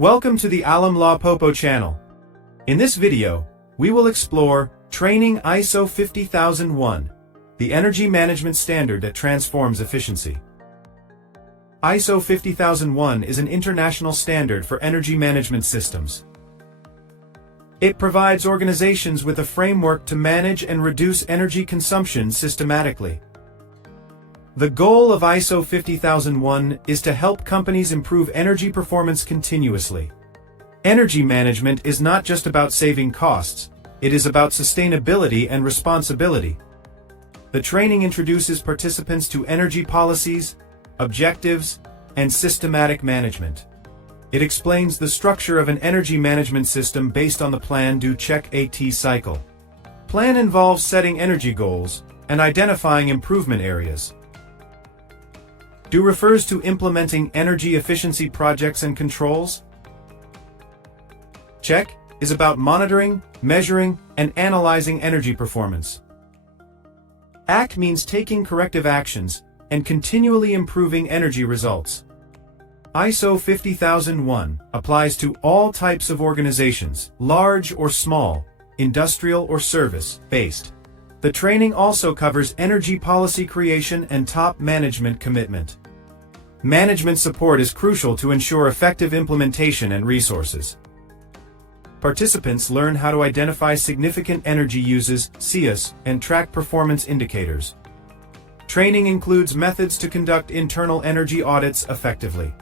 Welcome to the Lawe Popo channel. In this video, we will explore Training ISO 50001, the energy management standard that transforms efficiency. ISO 50001 is an international standard for energy management systems. It provides organizations with a framework to manage and reduce energy consumption systematically. The goal of ISO 50001 is to help companies improve energy performance continuously. Energy management is not just about saving costs, it is about sustainability and responsibility. The training introduces participants to energy policies, objectives, and systematic management. It explains the structure of an energy management system based on the Plan-Do-Check-AT cycle. Plan involves setting energy goals and identifying improvement areas. Do refers to implementing energy efficiency projects and controls. Check is about monitoring, measuring, and analyzing energy performance. Act means taking corrective actions and continually improving energy results. ISO 50001 applies to all types of organizations, large or small, industrial or service-based. The training also covers energy policy creation and top management commitment. Management support is crucial to ensure effective implementation and resources. Participants learn how to identify significant energy uses, (SEIUS), and track performance indicators. Training includes methods to conduct internal energy audits effectively.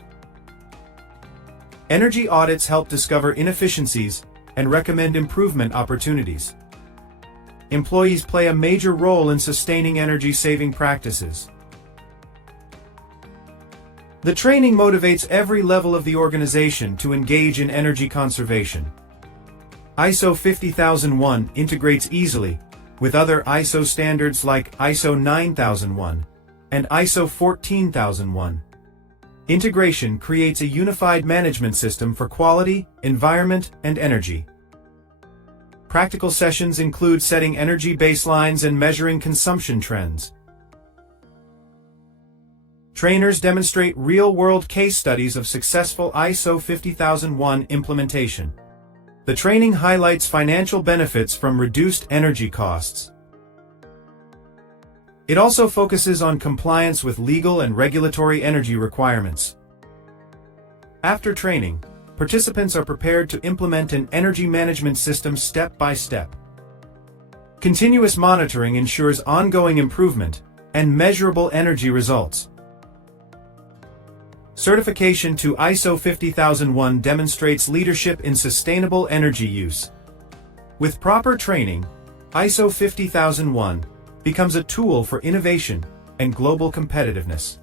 Energy audits help discover inefficiencies and recommend improvement opportunities. Employees play a major role in sustaining energy-saving practices. The training motivates every level of the organization to engage in energy conservation. ISO 50001 integrates easily with other ISO standards like ISO 9001 and ISO 14001. Integration creates a unified management system for quality, environment, and energy. Practical sessions include setting energy baselines and measuring consumption trends. Trainers demonstrate real-world case studies of successful ISO 50001 implementation. The training highlights financial benefits from reduced energy costs. It also focuses on compliance with legal and regulatory energy requirements. After training, participants are prepared to implement an energy management system step by step. Continuous monitoring ensures ongoing improvement and measurable energy results. Certification to ISO 50001 demonstrates leadership in sustainable energy use. With proper training, ISO 50001 becomes a tool for innovation and global competitiveness.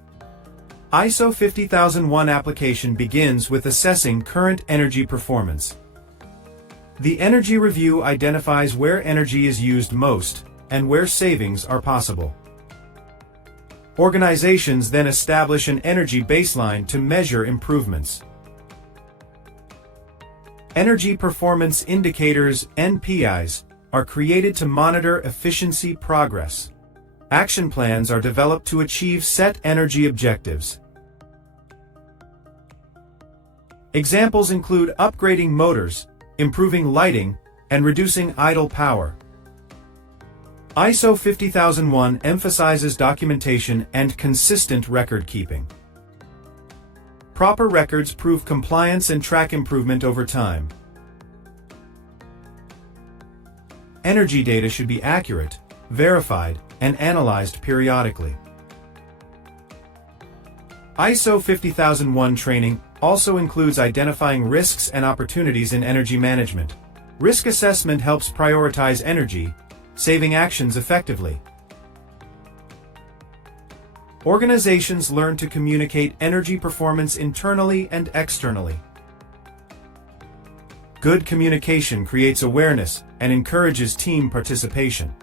ISO 50001 application begins with assessing current energy performance. The Energy Review identifies where energy is used most and where savings are possible. Organizations then establish an energy baseline to measure improvements. Energy Performance Indicators (NPIs) are created to monitor efficiency progress. Action plans are developed to achieve set energy objectives. Examples include upgrading motors, improving lighting, and reducing idle power. ISO 50001 emphasizes documentation and consistent record-keeping. Proper records prove compliance and track improvement over time. Energy data should be accurate, verified, and analyzed periodically. ISO 50001 training also includes identifying risks and opportunities in energy management. Risk assessment helps prioritize energy saving actions effectively. Organizations learn to communicate energy performance internally and externally. Good communication creates awareness and encourages team participation.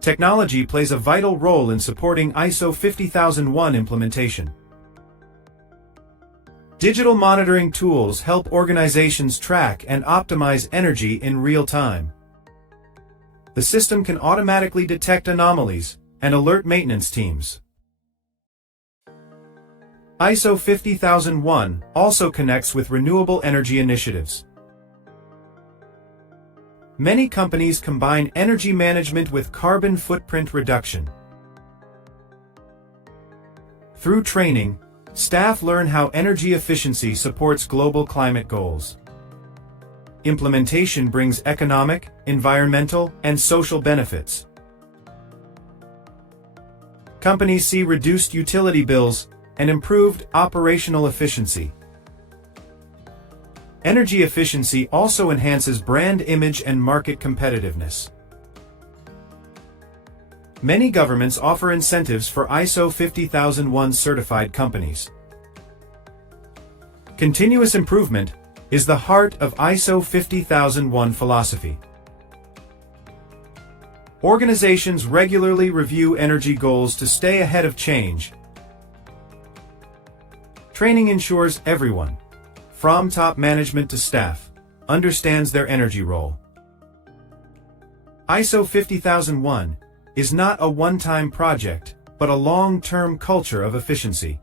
Technology plays a vital role in supporting ISO 50001 implementation. Digital monitoring tools help organizations track and optimize energy in real time. The system can automatically detect anomalies and alert maintenance teams. ISO 50001 also connects with renewable energy initiatives. Many companies combine energy management with carbon footprint reduction. Through training, staff learn how energy efficiency supports global climate goals. Implementation brings economic, environmental, and social benefits. Companies see reduced utility bills and improved operational efficiency. Energy efficiency also enhances brand image and market competitiveness. Many governments offer incentives for ISO 50001 certified companies. Continuous improvement is the heart of ISO 50001 philosophy. Organizations regularly review energy goals to stay ahead of change. Training ensures everyone, from top management to staff, understands their energy role. ISO 50001 is not a one-time project, but a long-term culture of efficiency.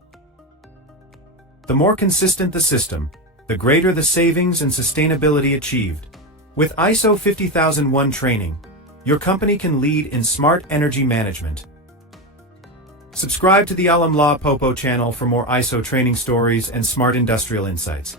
The more consistent the system, the greater the savings and sustainability achieved. With ISO 50001 training, your company can lead in smart energy management. Subscribe to the Lawe Popo channel for more ISO training stories and smart industrial insights.